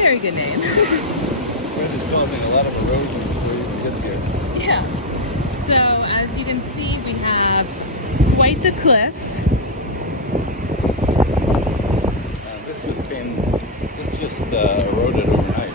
Very good name. We're just causing a lot of erosion before you get here. Yeah. So as you can see, we have quite the cliff. This just eroded overnight.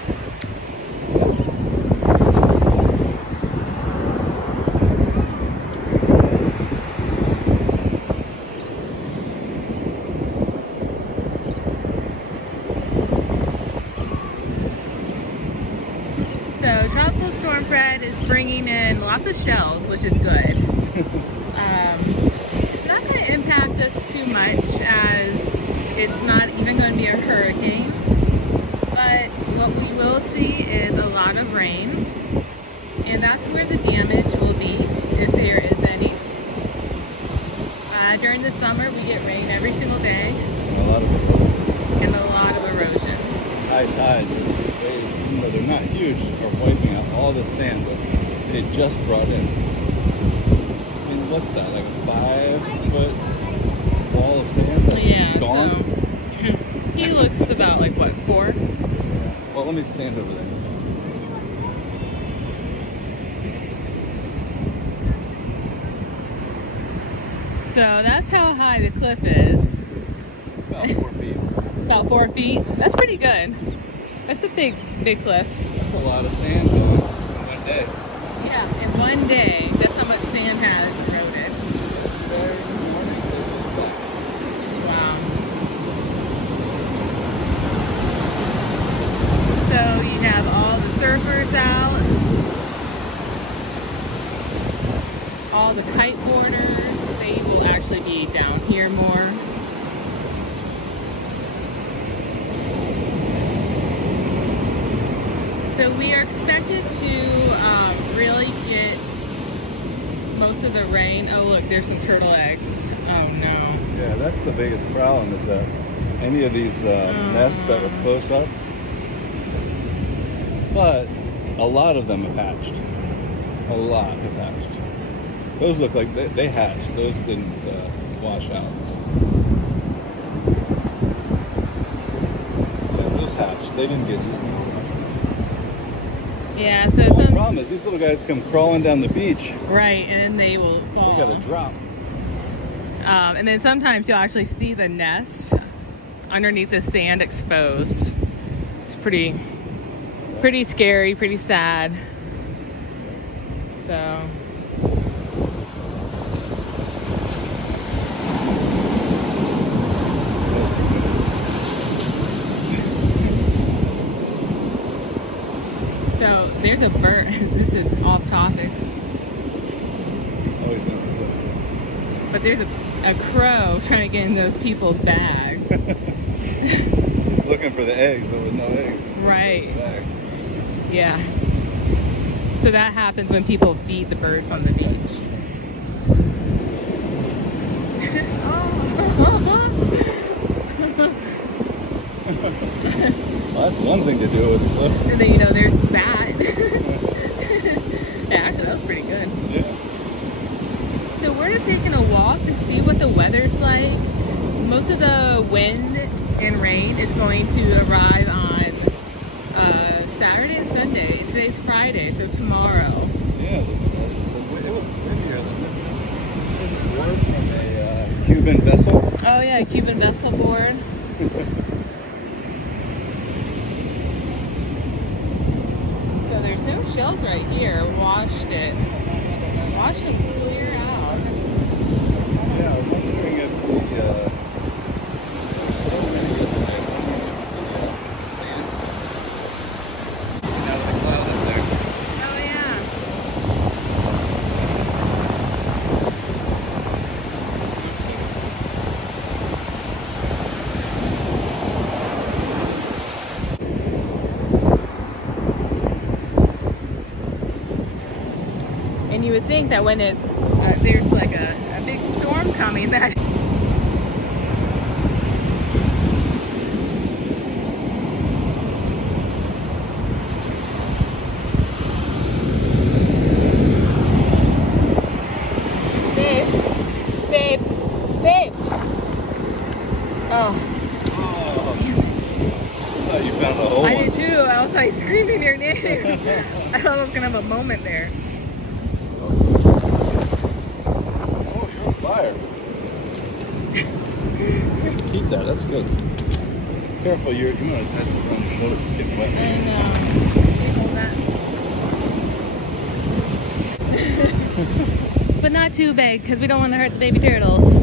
So Tropical Storm Fred is bringing in lots of shells, which is good. It's not going to impact us too much as it's not even going to be a hurricane. But what we will see is a lot of rain. And that's where the damage will be, if there is any. During the summer, we get rain every single day. And a lot of erosion. High tides, they're not huge, are wiping out all the sand that they just brought in. I mean, what's that, like a 5-foot wall of sand that's gone? So he looks about like what, 4? Yeah. Well, let me stand over there. So that's how high the cliff is. About 4 feet. About 4 feet. That's pretty good. That's a big cliff. That's a lot of sand going in one day. Yeah, in one day, that's how much sand has eroded. Wow. So you have all the surfers out, all the kiteboarders. They will actually be down here more. So we are expected to really get most of the rain. Oh look, there's some turtle eggs. Oh no. Yeah, that's the biggest problem, is that any of these nests that were close up, but a lot of them have hatched. A lot have hatched. Those look like they hatched. Those didn't wash out. Yeah, those hatched. They didn't get eaten. Yeah, so the only problem is these little guys come crawling down the beach. Right, and then they will fall. They gotta drop. And then sometimes you'll actually see the nest underneath the sand exposed. It's pretty scary, pretty sad. So. So there's a bird. This is off topic. But there's a crow trying to get in those people's bags. It's looking for the eggs, but with no eggs. Right. Yeah. So that happens when people feed the birds on the beach. Well, that's one thing to do with the cliff. And then, you know, there's that. Yeah, actually, that was pretty good. Yeah. So we're just taking a walk to see what the weather's like. Most of the wind and rain is going to arrive on Saturday and Sunday. Today's Friday, so tomorrow. Yeah, it was windier than this. This is board from a Cuban vessel. Oh yeah, Cuban vessel board. So there's no shells right here. Washed it clear out. Yeah, I was wondering if And you would think that when it's there's like a big storm coming, that babe. Oh. thought you found a whole one. I did too. I was like screaming your name. I thought I was gonna have a moment there. Oh, you're on fire. Keep that. That's good. Careful, you're gonna touch the front shoulder. It's getting wet. I know. Hold that. But not too big, because we don't want to hurt the baby turtles.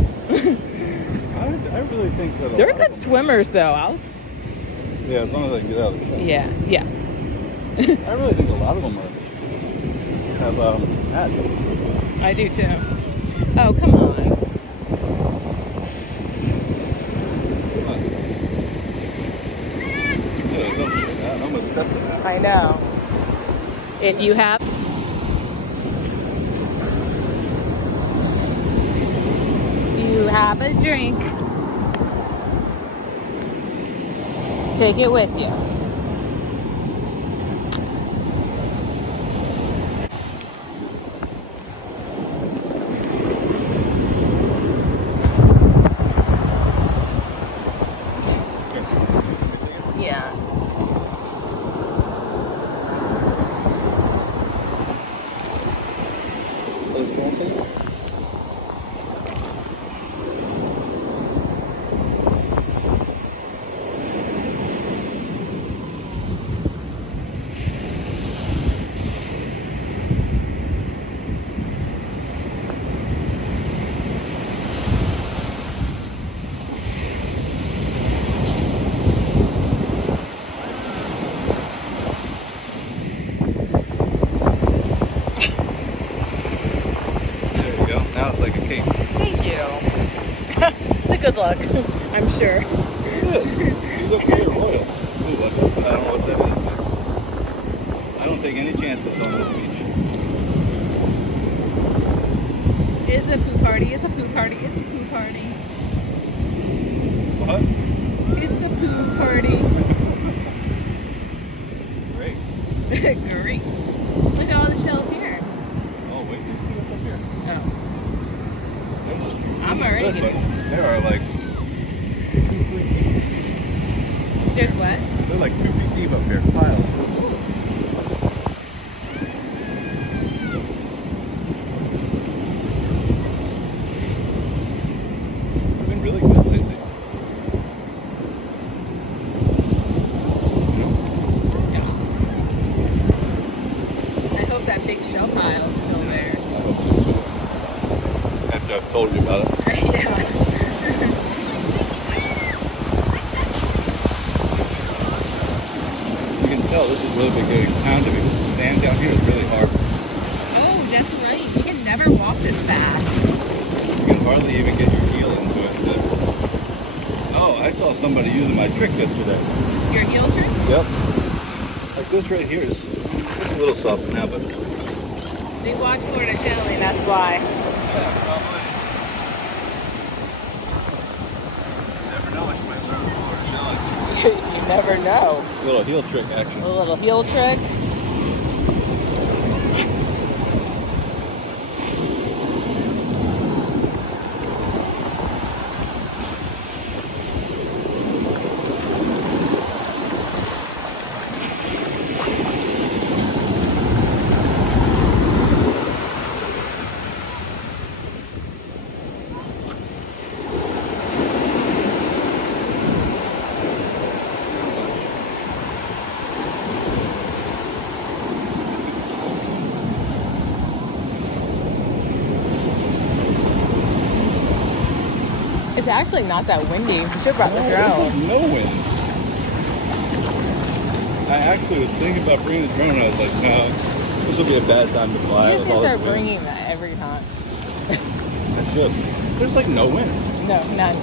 I really think that They're good swimmers, though. Yeah, as long as I can get out of the shell. Yeah. I really think a lot of them have hatched. I do too. Oh, come on. Yeah, don't do that. I'm gonna step in that. I know. If you have... You have a drink. Take it with you. Yeah. Now it's like a cake. Thank you. It's a good look, I'm sure. It is. You look very royal. Ooh, I don't know what that is, but I don't take any chances on this beach. It's a poo party. It's a poo party. It's a poo party. What? It's a poo party. Great. Great. Look at all the shells here. Oh, wait till you see what's up here. Oh. I'm already Good, but getting... there are like 2 feet deep. There's what? They're like 2 feet deep up here. Piles. It's been really good lately. Yeah. I hope that big shell pile is still there. I hope so too. After I've told you about it. Yeah. You can tell this is really big getting pounded because the sand down here is really hard. Oh, that's right. You can never walk this fast. You can hardly even get your heel into it. Oh, I saw somebody using my trick yesterday. Your heel trick? Yep. Like this right here is it's a little soft now, but They watch Florida shelling, that's why. yeah, probably. You never know what you might learn from Florida shelling. You never know. A little heel trick action. A little heel trick. It's actually not that windy. We should have brought the drone. There's no wind. I actually was thinking about bringing the drone, and I was like, no, this will be a bad time to fly. You just with all need to this start wind. bringing that every time. I should. There's like no wind. No, none.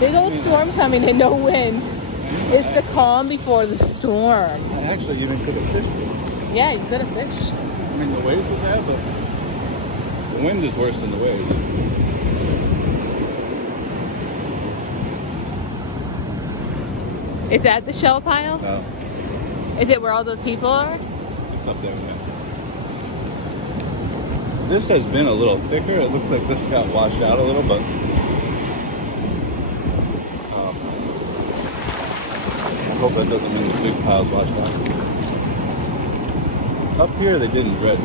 Big old storm coming and no wind. It's the calm before the storm. I actually even could have fished it. Yeah, you could have fished. I mean, the waves were bad, but the wind is worse than the waves. Is that the shell pile? Oh, Is it where all those people are? it's up there. Man. This has been a little thicker. It looks like this got washed out a little, but hope that doesn't mean the big piles washed out. Up here they didn't dredge.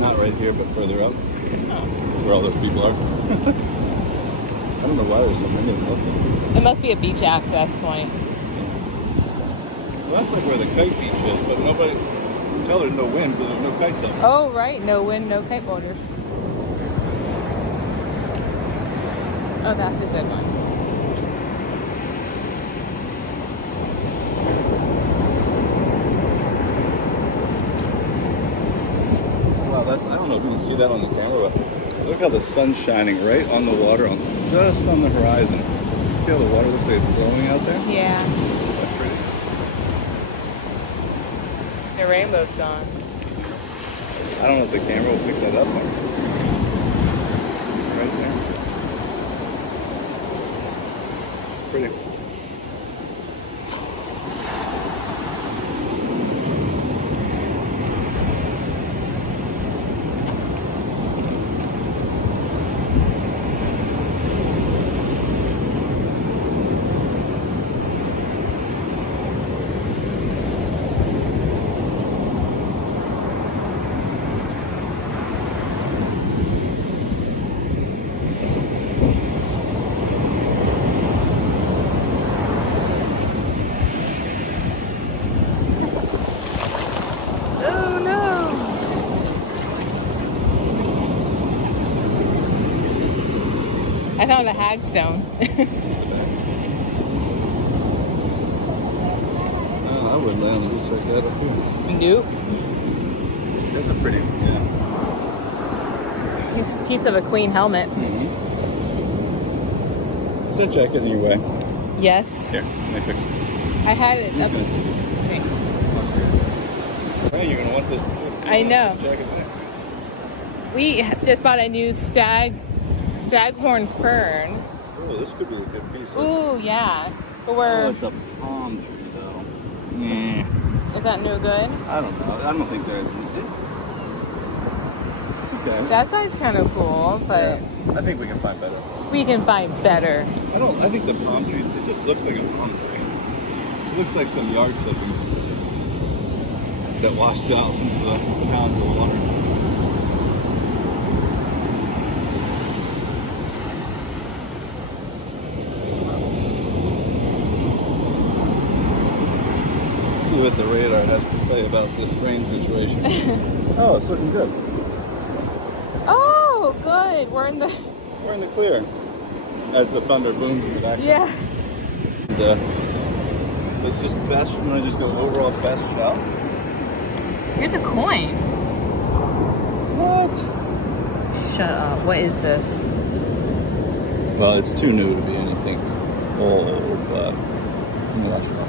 Not right here, but further up. Where all those people are. I don't know why there's so many of them up there. It must be a beach access point. Well, that's like where the kite beach is, but nobody can tell there's no wind because there's no kites up there. Oh, right. No wind, no kiteboarders. Oh, that's a good one. Wow, that's, I don't know if you can see that on the camera, but look how the sun's shining right on the water, just on the horizon. See how the water looks like it's glowing out there? Yeah. That's pretty. The rainbow's gone. I don't know if the camera will pick that up. Right there. It's pretty. I found a hagstone. I wouldn't land on a beach like that up here. Nope. That's a pretty, yeah. Piece of a queen helmet. Mm-hmm. Is that jacket anyway? Yes. Here, let me fix it. I had it up. Well, you're gonna want this. I know. Jacket there. We just bought a new staghorn fern. Oh, this could be a good piece. Ooh, yeah. But Oh, it's a palm tree though. Nah. Is that no good? I don't know. I don't think there's. It's okay. That side's kind of cool, but yeah, I think we can find better. we can find better. I think the palm tree, it just looks like a palm tree. It looks like some yard clippings that washed out since the pounds of water. Let's see what the radar has to say about this rain situation. Oh, it's looking good. Oh, good. We're in the clear. As the thunder booms in the background. Yeah. Let's just fast. I'm gonna just go overall fast it out. Here's a coin. What? Shut up. What is this? Well, it's too new to be anything old, but let me wash it off.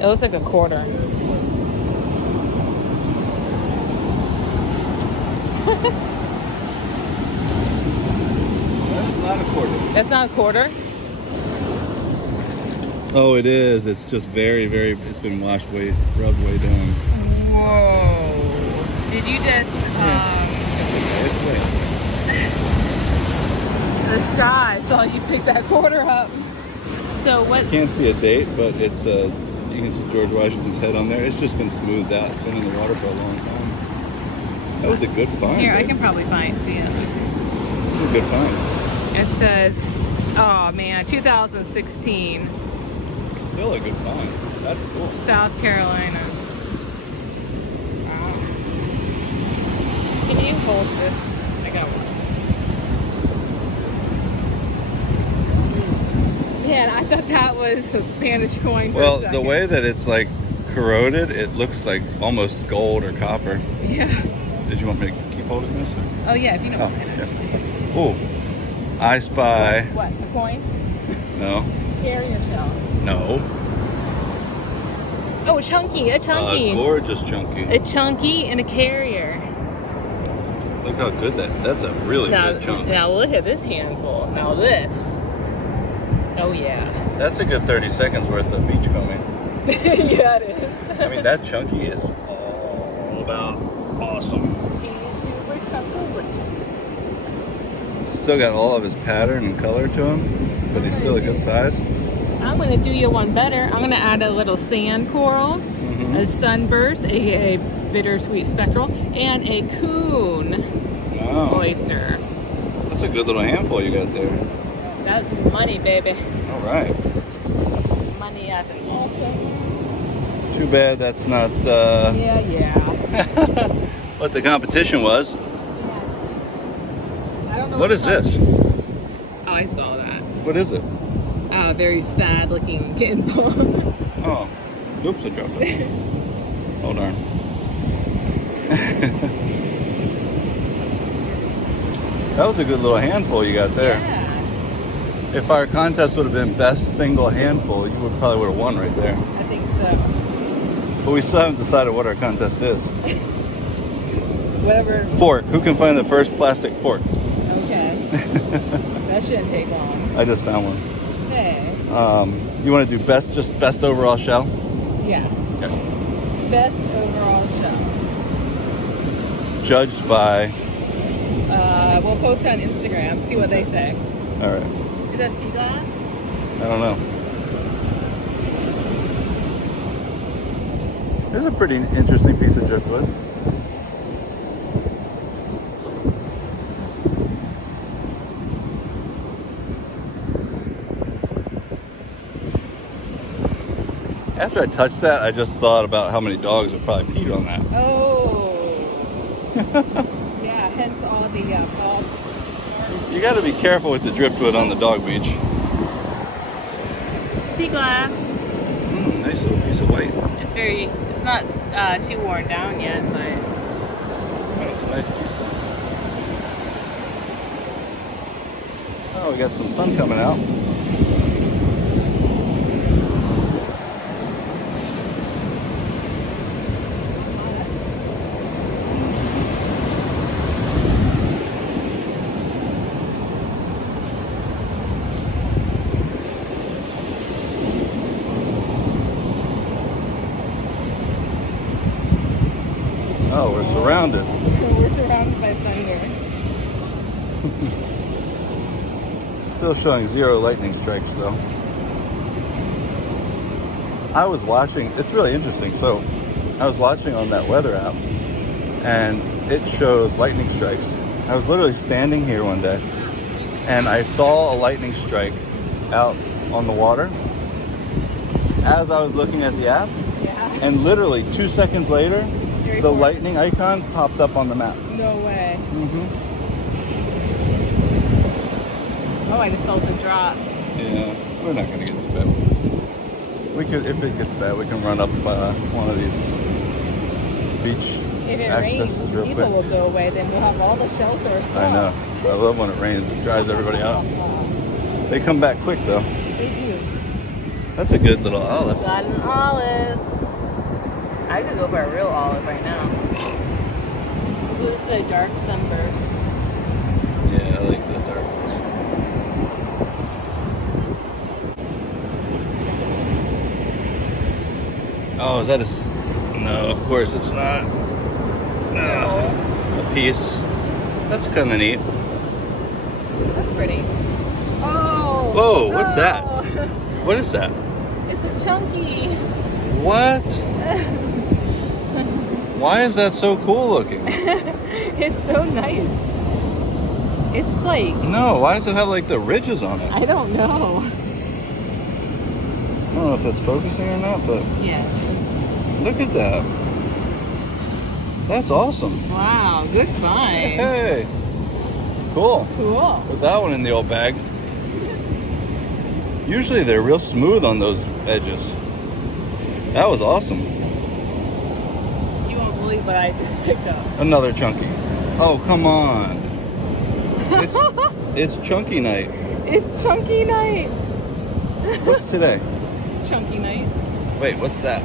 It looks like a quarter. That's not a quarter. That's not a quarter? Oh, it is. It's just very, very, it's been rubbed way down. Whoa. Did you just, the sky saw you pick that quarter up. So what? Can't see a date, but it's, you can see George Washington's head on there. It's just been smoothed out. It's been in the water for a long time. That was a good find. Here, I can probably see it. It's a good find. It says, oh man, 2016. Still a good find. That's cool. South Carolina. Wow. Can you hold this? I got one. Man, I thought that was a Spanish coin. Well, the way that it's like corroded, it looks like almost gold or copper. Yeah. Did you want me to keep holding this? Oh yeah, if you don't mind. Yeah. Oh, I spy. What, a coin? No. Carrier shell. No. Oh, a chunky. Gorgeous chunky. A chunky and a carrier. Look how good that's a really good chunk. Now look at this handful. Now this. Oh yeah. That's a good 30 seconds worth of beachcombing. Yeah, it is. I mean, that chunky is all about awesome. Still got all of his pattern and color to him, but he's still a good size. I'm gonna do you one better. I'm gonna add a little sand coral, a sunburst, aka bittersweet spectral, and a coon oyster. That's a good little handful you got there. That's money, baby. All right. Money as an awesome. Too bad that's not what the competition was. I don't know what is this? Oh, I saw that. What is it? A very sad looking gimbal. Oh, oops, I dropped it. Oh darn. That was a good little handful you got there. Yeah. If our contest would have been best single handful, you would have won right there. I think so. But we still haven't decided what our contest is. Whatever. Fork. Who can find the first plastic fork? Okay. That shouldn't take long. I just found one. Hey. You want to do just best overall shell? Yeah. Okay. Best overall shell. Judged by? We'll post on Instagram, see what they say. All right. Is that sea glass? I don't know. There's a pretty interesting piece of driftwood. After I touched that, I just thought about how many dogs have probably peed on that. Oh. Yeah, hence all the dogs. You got to be careful with the driftwood on the dog beach. Sea glass. Nice little piece of white. It's not too worn down yet, but. It's a nice piece though. Oh, we got some sun coming out. Oh, we're surrounded. We're surrounded by thunder. Still showing 0 lightning strikes though. I was watching, it's really interesting. So I was watching on that weather app and it shows lightning strikes. I was literally standing here one day and I saw a lightning strike out on the water as I was looking at the app. Yeah. And literally 2 seconds later, the lightning icon popped up on the map. No way. Oh, I just felt a drop. Yeah, we're not gonna get this bad. We could, if it gets bad, we can run up one of these beach If it accesses rains, real people quick. will go away. Then we'll have all the shelter. I know. I love when it rains. It dries everybody out. They come back quick though. They do. That's a good little olive. Got an olive. I could go for a real olive right now. This is a dark sunburst. Yeah, I like the dark ones. Oh, is that no, of course it's not. No. A piece. That's kind of neat. That's pretty. Oh! Whoa, what's that? What is that? It's a chunky. What? Why is that so cool looking? It's so nice. It's like... No, why does it have like the ridges on it? I don't know. I don't know if that's focusing or not, but... Yeah. Look at that. That's awesome. Wow, good find. Hey. Cool. Cool. Put that one in the old bag. Usually they're real smooth on those edges. That was awesome. You won't believe what I just picked up. Another chunky. Oh, come on. It's chunky night. It's chunky night. What's today? Chunky night. Wait, what's that?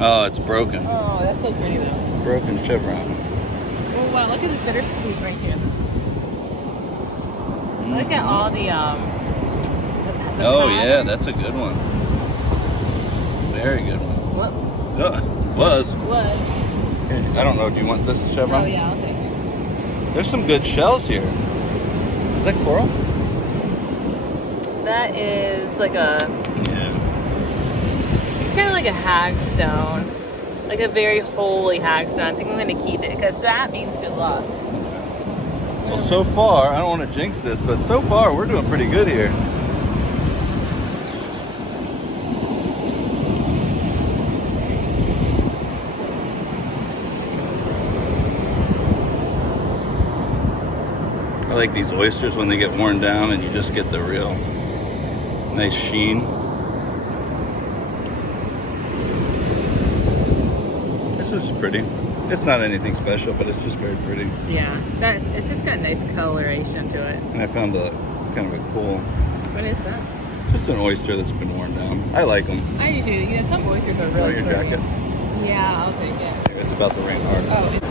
Oh, it's broken. Oh, that's so pretty though. Broken chevron. Oh wow, look at this bittersweet right here. Look at all the oh yeah, that's a good one. Very good one. What? Was. Here, I don't know, do you want this chevron? Oh yeah, I'll take it. There's some good shells here. Is that coral? That that is like a, Yeah. it's kind of like a hagstone. Like a very holy hagstone. I think I'm going to keep it because that means good luck. Well, so far, I don't want to jinx this, but so far we're doing pretty good here. I like these oysters when they get worn down and you just get the real nice sheen. This is pretty. It's not anything special, but it's just very pretty. Yeah, it's just got nice coloration to it. And I found a kind of a cool, What is that? just an oyster that's been worn down. I like them. I do too. You know, some oysters are really your pretty. jacket. Yeah, I'll take it. It's about to rain hard. Oh.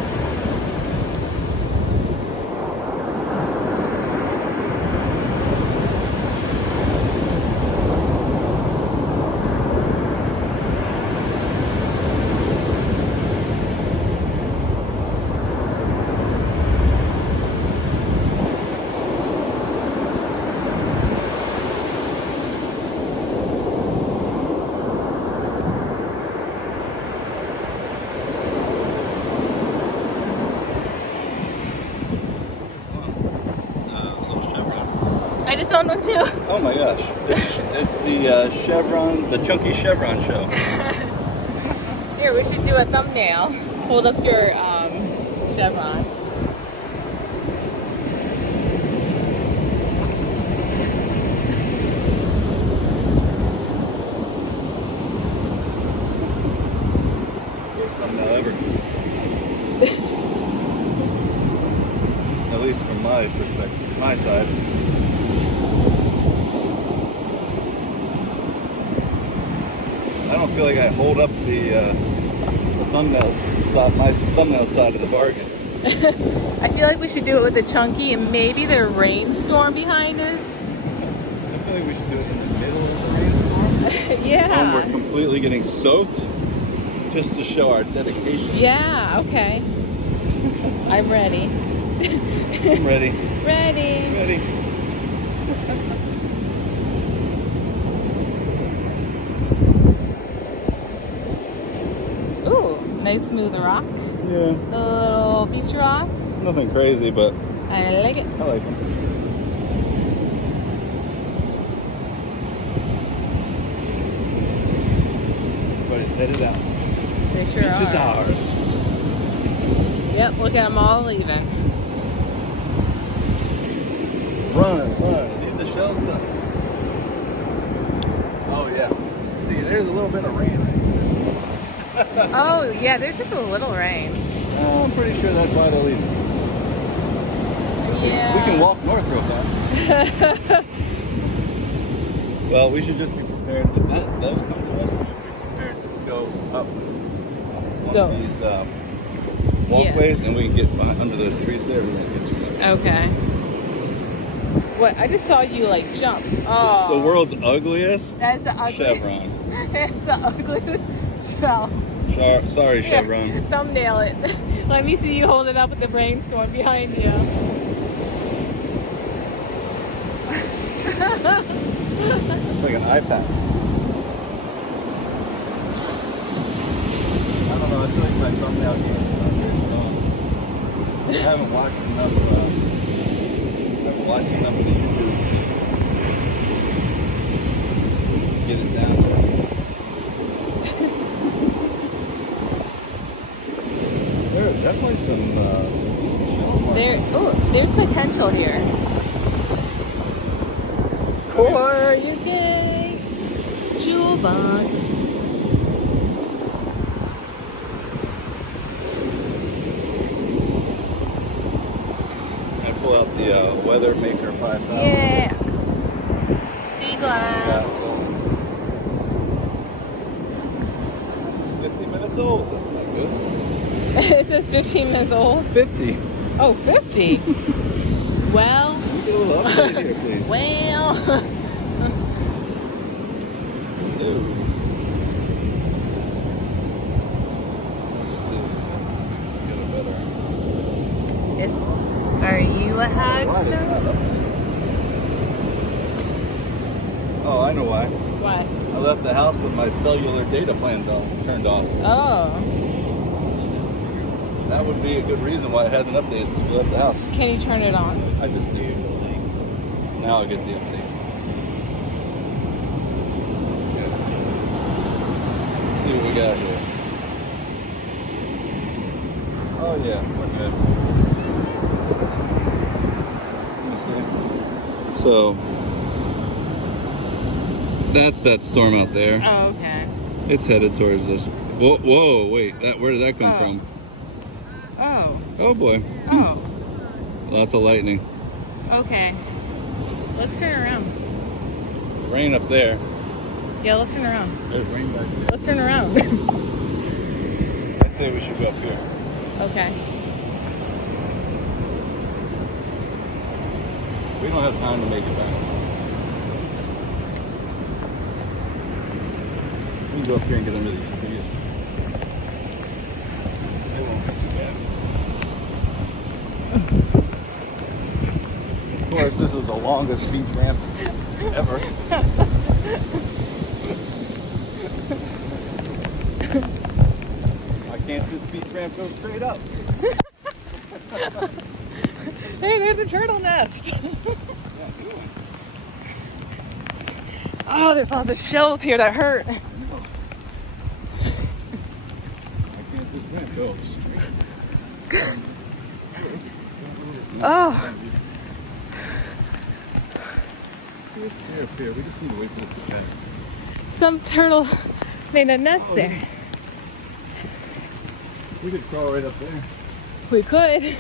I just found one too. Oh my gosh. It's the chevron, the chunky chevron show. Here, we should do a thumbnail. Hold up your chevron. Worst thumbnail ever. At least from my perspective, my side. I don't feel like I hold up the thumbnails, my thumbnail side of the bargain. I feel like we should do it with the chunky and maybe the rainstorm behind us. I feel like we should do it in the middle of the rainstorm. Yeah. When we're completely getting soaked, just to show our dedication. Yeah, okay. I'm ready. I'm ready. Ready. Ready. Ooh, nice smooth rock. Yeah. A little beach rock. Nothing crazy, but I like it. I like them. Everybody's headed out. They sure Beach is are. ours. Yep, look at them all leaving. Run, run. Leave the shells to us. Oh, yeah. See, there's a little bit of rain right here. Oh, yeah, there's just a little rain. I'm pretty sure that's why they're leaving. Yeah. We can walk north real fast. Well, we should just be prepared. If that does come to us, we should be prepared to go up one of these walkways, and we can get under those trees there. We're going to get you there. Okay. What? I just saw you like jump. Oh. The world's ugliest That's the ugliest. chevron. That's the ugliest shell. Sorry, Here, chevron. thumbnail it. Let me see you hold it up with the brainstorm behind you. It's like an iPad. I don't know. I feel like my thumbnail game is not very strong. I haven't watched enough. Of the YouTube. Get it down there. There are definitely some There's potential here. Corrugate jewel box. I pull out the Weather Maker 5000. Yeah. Sea glass. This is 50 minutes old. That's not good. It says 15 minutes old. 50. Oh, 50. Well. Can we get a little update here, please? Well. Ew. Get a better. Are you a hagstone? Why is that up? I know why. What? I left the house with my cellular data plans turned off. Oh. That would be a good reason why it hasn't updated since we left the house. Can you turn it on? I just did. Now I'll get the update. Yeah. Let's see what we got here. Oh yeah, we're good. Let me see. So that's that storm out there. Oh, okay. It's headed towards us. Whoa, whoa, wait. Where did that come from? Oh. Oh boy. Oh. Lots of lightning. Okay. Let's turn around. There's rain up there. Yeah, let's turn around. There's rain back there. Let's turn around. I'd say we should go up here. Okay. We don't have time to make it back. We can go up here and get under these trees. They won't be too bad. Of course, this is the longest beach ramp ever. Why can't this beach ramp go straight up? Hey, there's a turtle nest. Oh, there's lots of shells here that hurt. Why can't this ramp go straight? Oh. Here, up here. We just need to wait for this to pass. Some turtle made a nest there. We could crawl right up there. We could.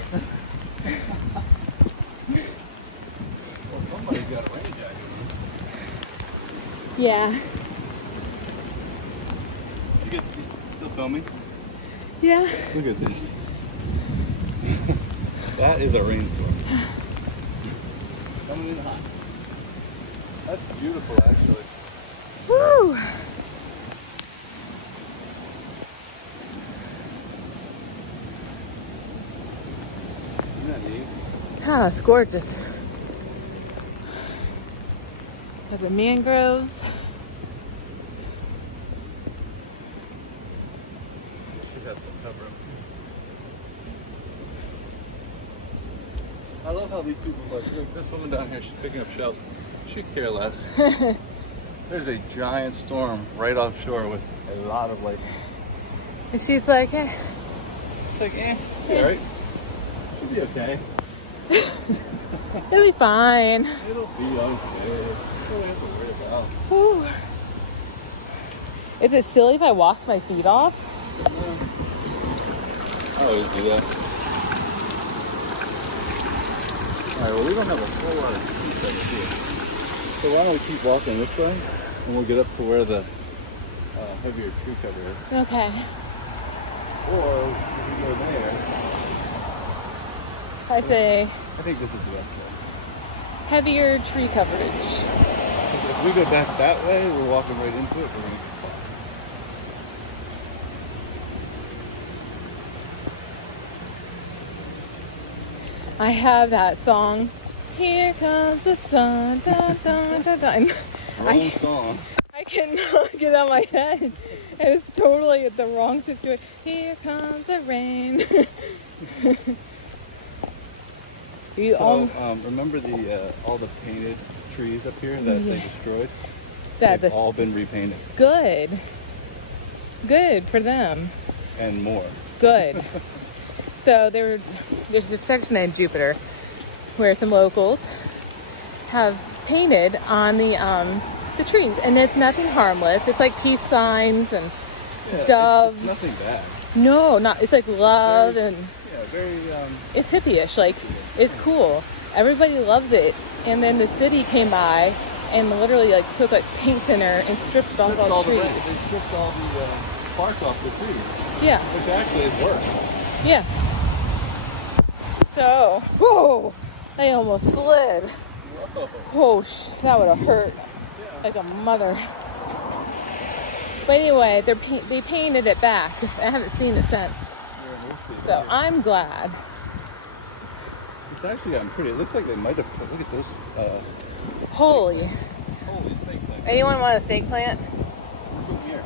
Well, somebody's got a rain jacket on. Yeah. You still filming? Yeah. Look at this. That is a rainstorm. Coming in hot. That's beautiful, actually. Woo! Isn't that neat? Oh, it's gorgeous. Got the mangroves. Should have some cover up. I love how these people look. Look, this woman down here, she's picking up shells. She could care less. There's a giant storm right offshore with a lot of lightning. And she's like, eh. It's like, alright. She'll be okay. It'll be fine. It'll be okay. That's all we have to worry about. Whew. Is it silly if I wash my feet off? I always do that. Alright, well we don't have a whole lot of trees over here. So why don't we keep walking this way and we'll get up to where the heavier tree cover is. Okay. Or if we go there, I say I think this is the best way. heavier tree coverage. If we go back that way, we're walking right into it, we're going to get caught. I have that song. Here comes the sun. Dun, dun, dun, dun. Wrong song. I cannot get out of my head. And it's totally the wrong situation. Here comes the rain. Remember all the painted trees up here that they destroyed? They've all been repainted. Good. Good for them. And more. Good. So there's a section in Jupiter where some locals have painted on the trees, and it's nothing harmless. It's like peace signs and doves. It's nothing bad. No, not. It's like love and. Yeah, very. It's hippie-ish. Like, it's cool. Everybody loves it. And then the city came by and literally like took like paint thinner and stripped off all the trees. They stripped all the bark off the trees. Yeah. Which actually worked. Yeah. So, whoa! I almost slid. Whoa. Oh, that would have hurt like a mother. But anyway, they painted it back. I haven't seen it since. So I'm glad. It's actually gotten pretty. It looks like they might have put. Look at this. Holy Snake thing. Anyone want a snake plant? From here.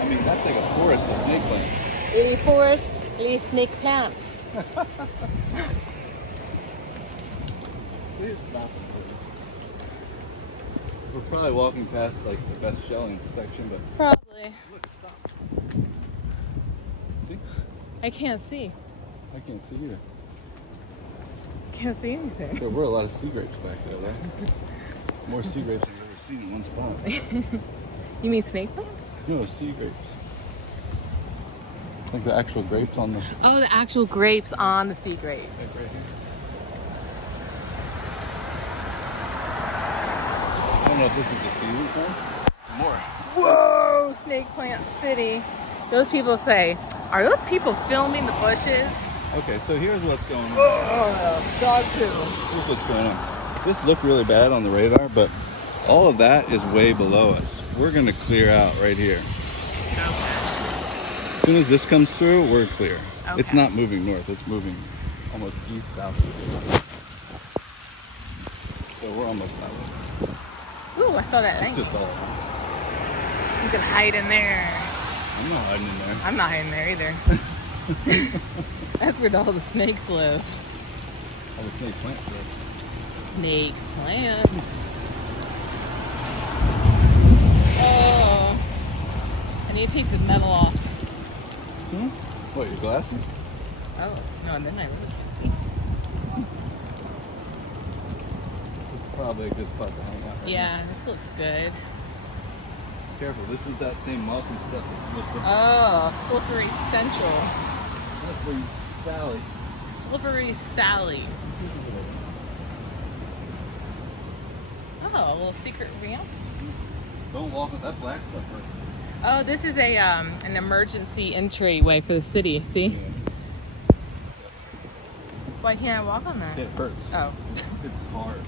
I mean, that's like a forest of snake plants. Any forest, any snake plant. Please stop. We're probably walking past like the best shelling section, but Probably. look, stop. See? I can't see. I can't see either. Can't see anything. There were a lot of sea grapes back there, right? More sea grapes than I've ever seen in one spot. You mean snake plants? No, sea grapes. Like the actual grapes on the... Oh, the actual grapes on the sea grape. Like right here. I don't know if this is the season for them. More. Whoa, snake plant city. Those people say, are those people filming the bushes? Okay, so here's what's going on. Oh, dog poo. Here's what's going on. This looked really bad on the radar, but all of that is way below us. We're gonna clear out right here. Okay. As soon as this comes through, we're clear. Okay. It's not moving north, it's moving almost east, south. So we're almost out. Ooh, I saw that It's thing. just all around. You could hide in there. I'm not hiding in there. I'm not hiding there either. That's where all the snakes live. All the snake plants there. Snake plants. Oh, I need to take the metal off. Hmm? What, your glasses? Oh, no, and then I really can't see. It's probably a good spot to hang out. Right Yeah, this looks good. now. Careful, this is that same mossy stuff that's supposed to... Oh, slippery stencil. That's where you Sally. Slippery Sally. Oh, a little secret ramp. Don't walk with that black stuff first. Oh, this is a an emergency entryway for the city. See? Yeah. Why can't I walk on that? It hurts. Oh, It's hard.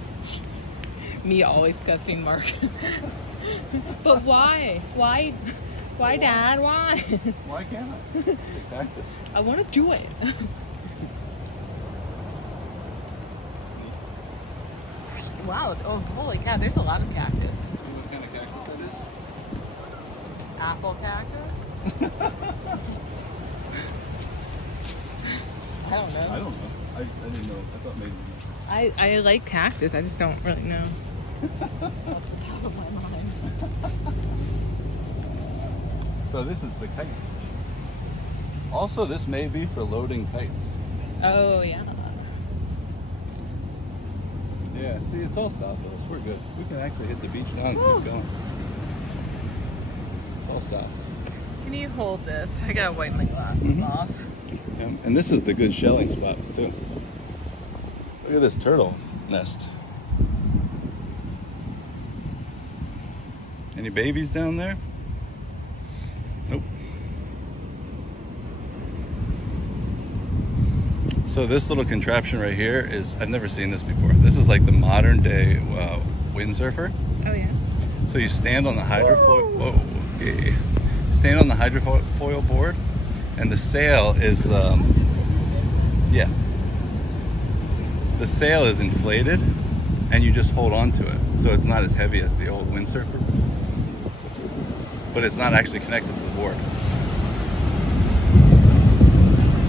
me always testing Mark. But why? Why, Dad? Why? Why can't I? It's a cactus. I want to do it. Wow. Oh, holy cow. There's a lot of cactus. See what kind of cactus that is? Apple cactus? I don't know. I don't know. I didn't know. I thought maybe. I like cactus. I just don't really know. Off the top of my mind. So this is the kite. Also, this may be for loading kites. Oh, yeah. Yeah, see, it's all south of us. We're good. We can actually hit the beach now and Woo. keep going. It's all south. Can you hold this? I gotta wipe my glasses off. Yeah. And this is the good shelling spots, too. Look at this turtle nest. Any babies down there? Nope. So this little contraption right here is, I've never seen this before. This is like the modern day windsurfer. Oh, yeah. So you stand on the hydrofoil, whoa, okay. Stand on the hydrofoil board, and the sail is, yeah. The sail is inflated, and you just hold on to it. So it's not as heavy as the old windsurfer, but it's not actually connected to the board.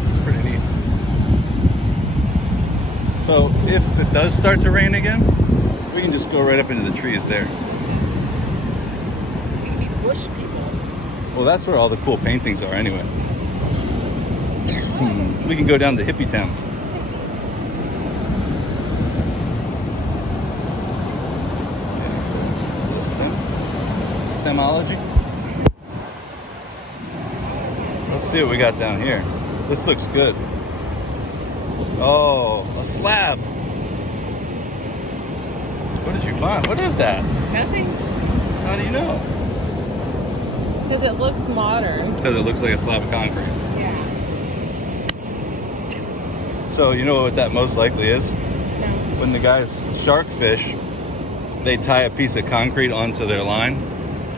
It's pretty neat. So if it does start to rain again, we can just go right up into the trees there. Maybe bush people. Well, that's where all the cool paintings are anyway. We can go down to Hippie Town. Stemology. Let's see what we got down here. This looks good. Oh, a slab. What did you find? What is that? Nothing. How do you know? Because it looks modern. Because it looks like a slab of concrete. Yeah. So you know what that most likely is? No. When the guys shark fish, they tie a piece of concrete onto their line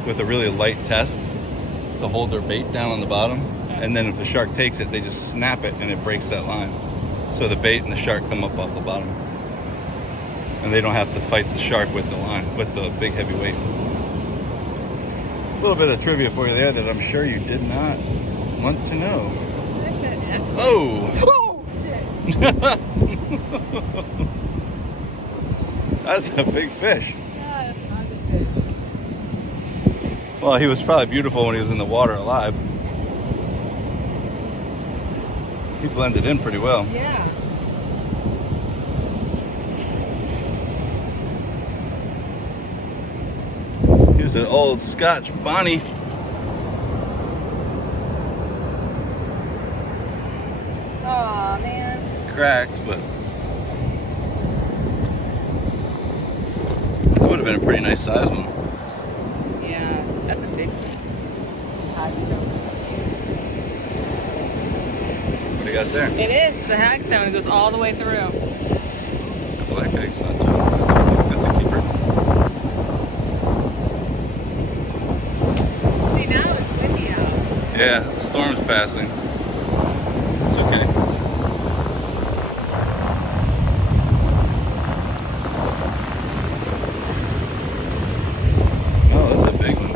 with a really light test to hold their bait down on the bottom. And then if the shark takes it, they just snap it and it breaks that line. So the bait and the shark come up off the bottom. And they don't have to fight the shark with the line, with the big heavy weight. A little bit of trivia for you there that I'm sure you did not want to know. Oh! Oh, shit. That's a big fish. Yeah, that's not a fish. Well, he was probably beautiful when he was in the water alive. He blended in pretty well. Yeah. He was an old Scotch bonnie. Aw, man. Cracked, but that would have been a pretty nice size one. Yeah, that's a big one. What do you got there? It is. It's a hagstone. It goes all the way through. Black hagstone too. That's a keeper. See, now it's windy out. Yeah, the storm's passing. It's okay. Oh, that's a big one.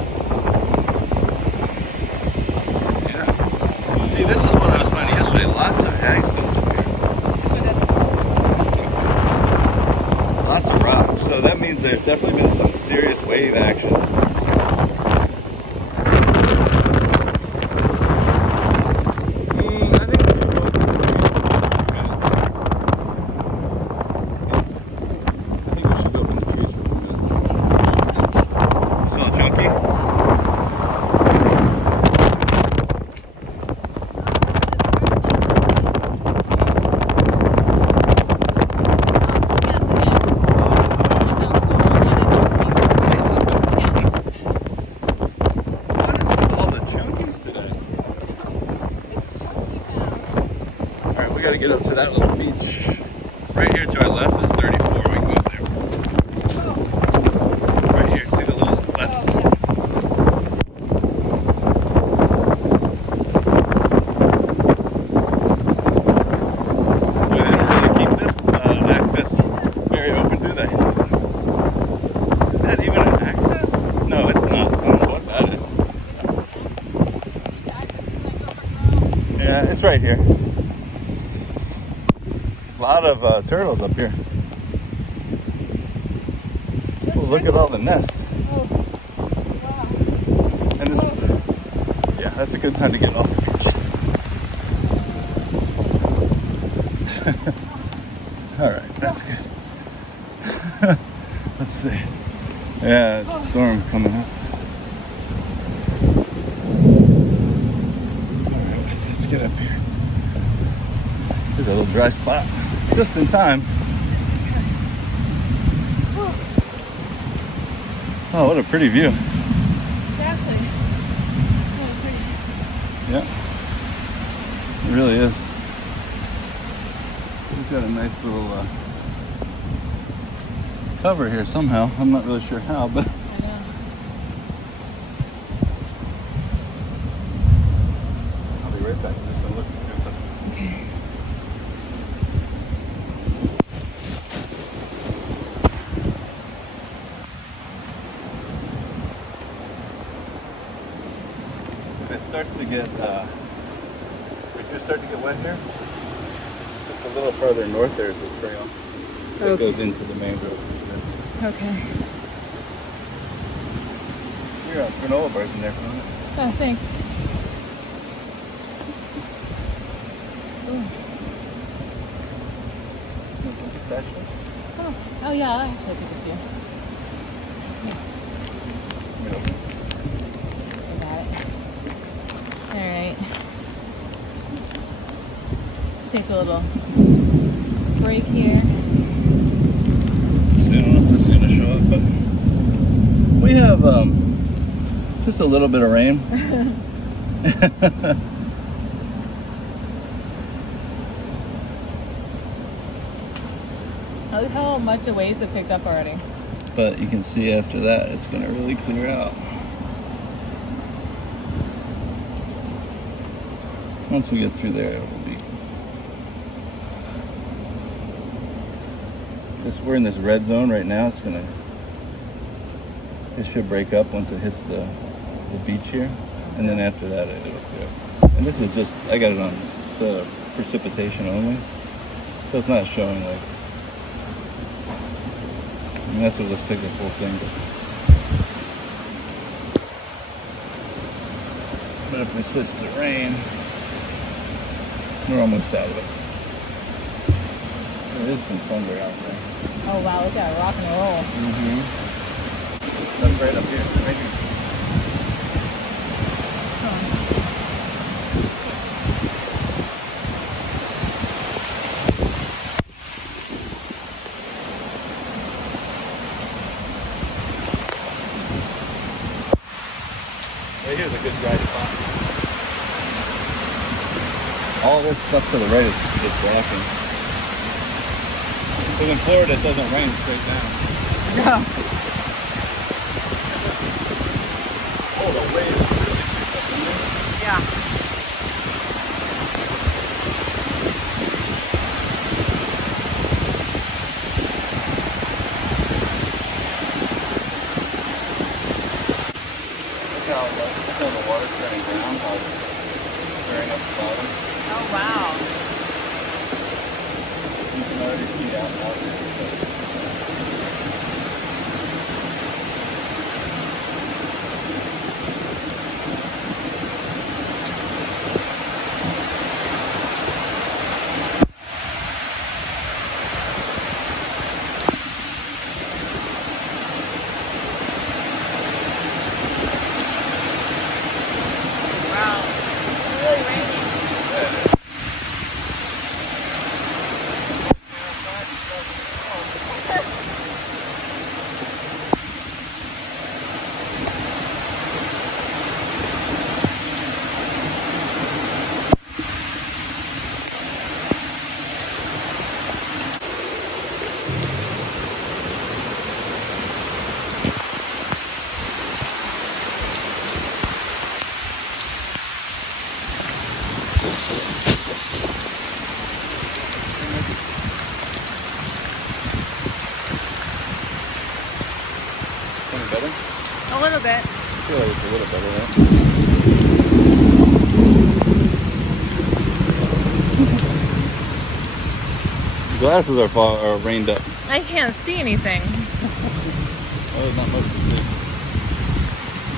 Yeah. See, this is what I was finding yesterday. Lots of hagstones up here. Lots of rocks. So that means there's definitely been some serious wave action. Get up to that little beach. Right here to our left is 34. We can go up there. Right here, see the little left? They didn't really keep this access very open, do they? Is that even an access? No, it's not. I don't know what that is. Yeah, it's right here. A lot of turtles up here. Oh, look at all the nests. Oh, wow. And this, yeah, that's a good time to get off the beach. All right, that's good. Let's see. Yeah, it's a storm coming up. All right, let's get up here. There's a little dry spot. Just in time. Oh, what a pretty view. Exactly. Really pretty. Yeah. It really is. We've got a nice little cover here somehow. I'm not really sure how, but... I know. I'll be right back. I'm just gonna look and see what's up. Okay. It starts to get, if you start to get wet here, just a little further north there is a trail that goes into the main road. Okay. We got granola bars in there for a minute. Oh, thanks. Ooh. Want some pistachio? Oh yeah, I'll actually take a few. You know, I got it. Alright. Take a little break here. so I don't know if this is gonna show up, but we have just a little bit of rain. Look how much the waves have picked up already. But you can see after that, it's gonna really clear out. Once we get through there, it will be we're in this red zone right now. It should break up once it hits the beach here, and then after that it'll clear. And this is just, I got it on the precipitation only, so it's not showing like, I mean, that's what looks like the full thing. But if we switch to rain, we're almost out of it. There is some thunder out there. Oh wow, look at it, rock and roll. Mm-hmm. That's right up here. Right here. Right here's a good dry spot. All this stuff to the right is just blocking. Because in Florida it doesn't rain straight down. No. Oh, the wave is really picked up in there. Yeah. Look how the water's turning down, how it's stirring up the bottom. Oh wow. You can already see out now. Wow. It's really raining. Any better? A little bit. I feel like it's a little better now. The glasses are rained up. I can't see anything. Oh, there's not much to see.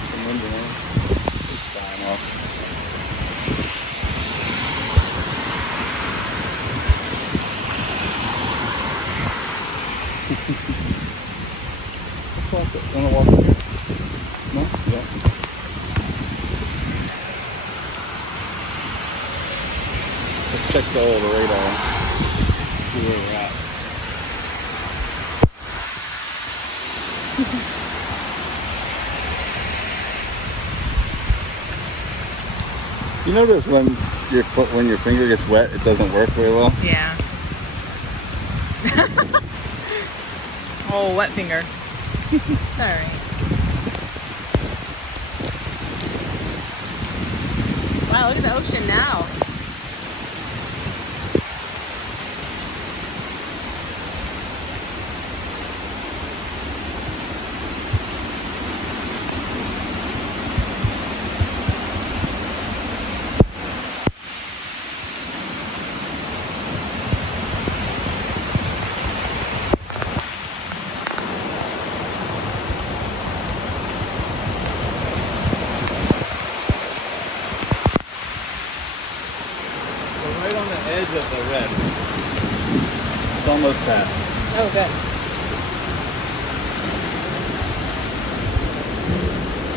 Some wind in there. It's dying off. Let's walk it. Wanna walk it here? No? Yeah. Let's check the old radar. See where we're at. You notice when your finger gets wet, it doesn't work very well? Yeah. Oh, wet finger. Sorry. Wow, look at the ocean now. Right on the edge of the red. It's almost past. Oh, good.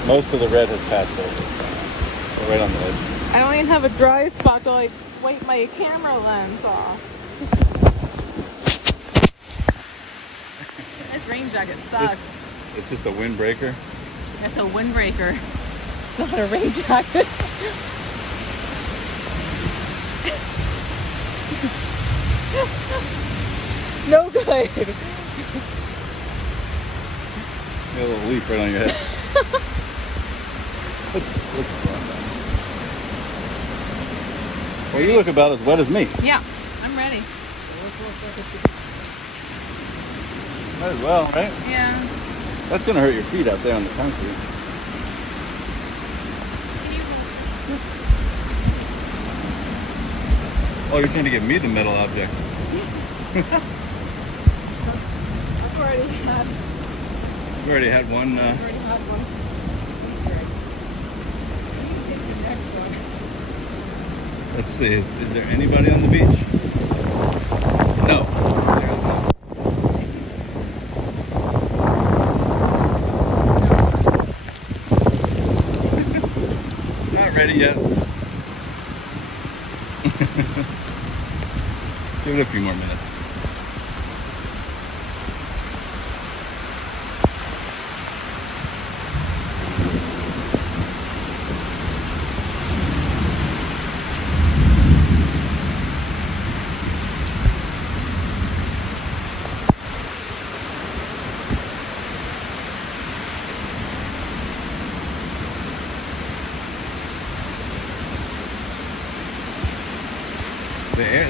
Most of the red has passed over. So right on the edge. I don't even have a dry spot to like wipe my camera lens off. This rain jacket sucks. It's just a windbreaker. It's a windbreaker. It's not a rain jacket. No good. You got a little leaf right on your head. Let's slow down. Well, you look about as wet as me. Yeah, I'm ready. Might as well, right? Yeah. That's gonna hurt your feet out there on the concrete. Oh, you're trying to give me the metal object. I've already had. You already had one. I've already had one. Let's see. Is there anybody on the beach? No. There's not. Not ready yet. Give it a few more minutes.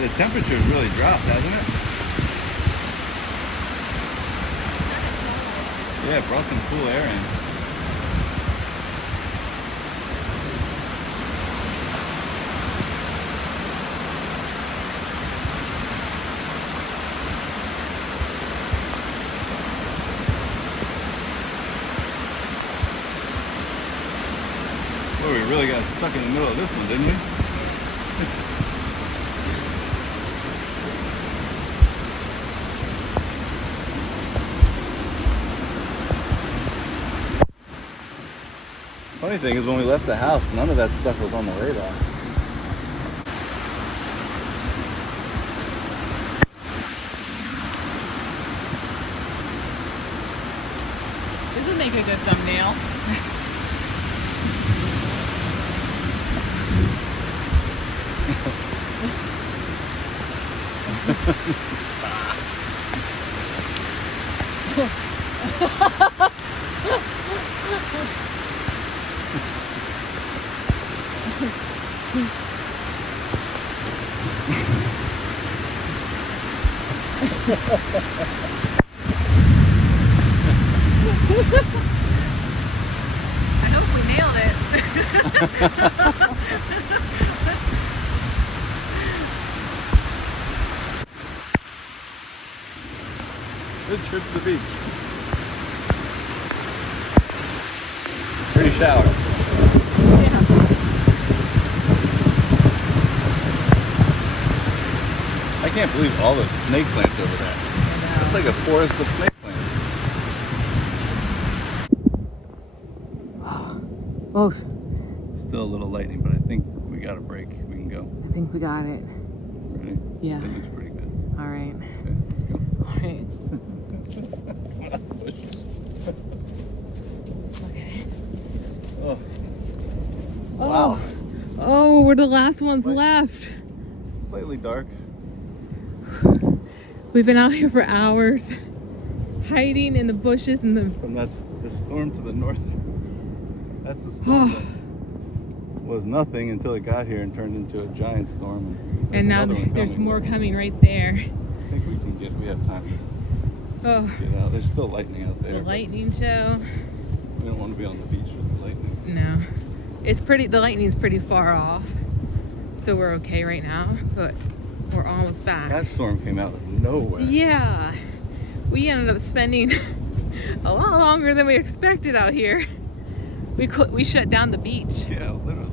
The temperature has really dropped, hasn't it? Yeah, it brought some cool air in. Well, we really got stuck in the middle of this one, didn't we? Funny thing is, when we left the house, none of that stuff was on the radar. This would make a good thumbnail. I hope we nailed it. Good trip to the beach. Pretty shower. Yeah. I can't believe all those snake plants over there. It's like a forest of snake plants. Oh, Still a little lightning, but I think we got a break. We can go. I think we got it. Ready? Yeah. That looks pretty good. All right. Okay, let's go. All right. Come on, bushes. Okay. Oh. Oh. Wow. Oh, we're the last ones left. Slightly dark. We've been out here for hours, hiding in the bushes and the. From the storm to the north. That's the storm that was nothing until it got here and turned into a giant storm. And now there's more coming right there. I think we have time Oh, to get out. There's still lightning out there. the lightning show. We don't want to be on the beach with the lightning. No, it's pretty. The lightning's pretty far off, so we're okay right now. But we're almost back. That storm came out of nowhere. Yeah, we ended up spending a lot longer than we expected out here. We shut down the beach. Yeah, literally.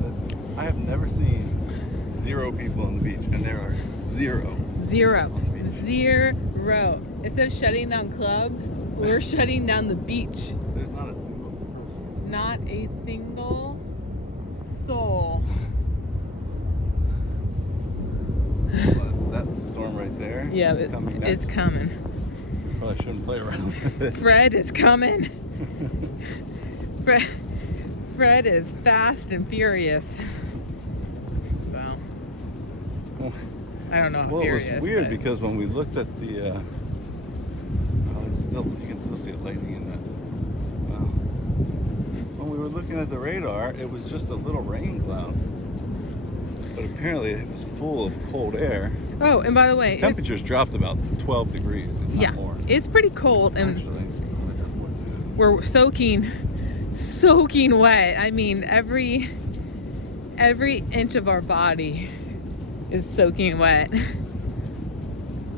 I have never seen 0 people on the beach, and there are 0. Zero. Instead of shutting down clubs, we're shutting down the beach. There's not a single person. Not a single soul. That storm right there. Yeah, is coming next. it's coming. Probably shouldn't play around with it. Fred is coming. Fred is fast and furious. Well, I don't know how Well, furious. it was weird but because when we looked at the, you can still see it lightning in that. Wow. When we were looking at the radar, it was just a little rain cloud. But apparently it was full of cold air. Oh, and by the way, Temperatures dropped about 12 degrees, if not more. It's pretty cold, and Actually, we're soaking wet. I mean, every inch of our body is soaking wet.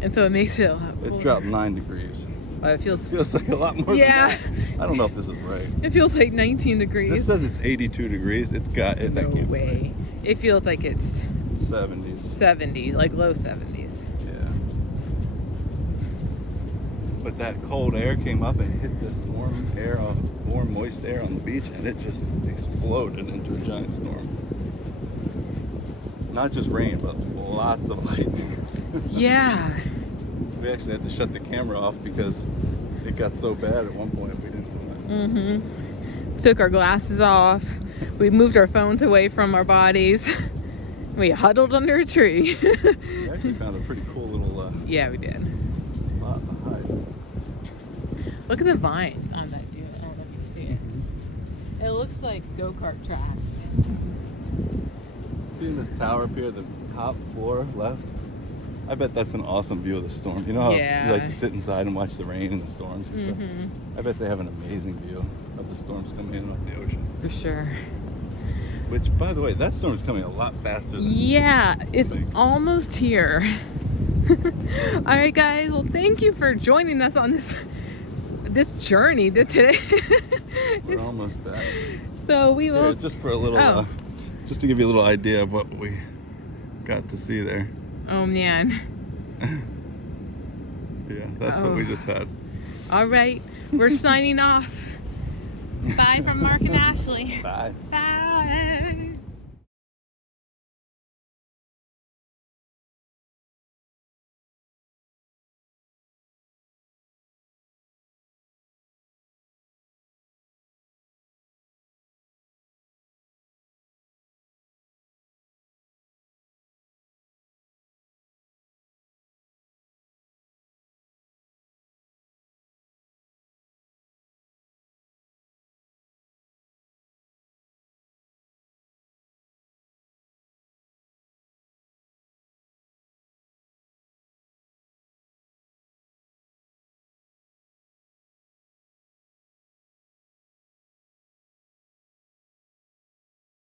And so it makes it a lot cooler. it dropped 9 degrees. Oh, it feels like a lot more yeah. than that. I don't know if this is right. It feels like 19 degrees. This says it's 82 degrees. It's got it. No way. It feels like it's 70s. 70, like low 70s. Yeah. But that cold air came up and hit this warm, moist air on the beach, and it just exploded into a giant storm. Not just rain, but lots of lightning. Yeah. We actually had to shut the camera off because it got so bad at one point we didn't know that. Took our glasses off. We moved our phones away from our bodies. We huddled under a tree. We actually found a pretty cool little yeah, we did. spot to hide. Look at the vines on that dude. I don't know if you see it. It looks like go-kart tracks. Seeing this tower up here, the top floor left, I bet that's an awesome view of the storm. You know how Yeah. you like to sit inside and watch the rain and the storms and stuff? Mm-hmm. I bet they have an amazing view of the storms coming in off the ocean. For sure. Which, by the way, that storm's coming a lot faster than Yeah, it's think. almost here. All right, guys. Well, thank you for joining us on this journey today. We're almost back. So we will. Here, just for a little, just to give you a little idea of what we got to see there. Oh man. Yeah, that's what we just had. All right, we're signing off. Bye from Mark and Ashley. Bye. Bye.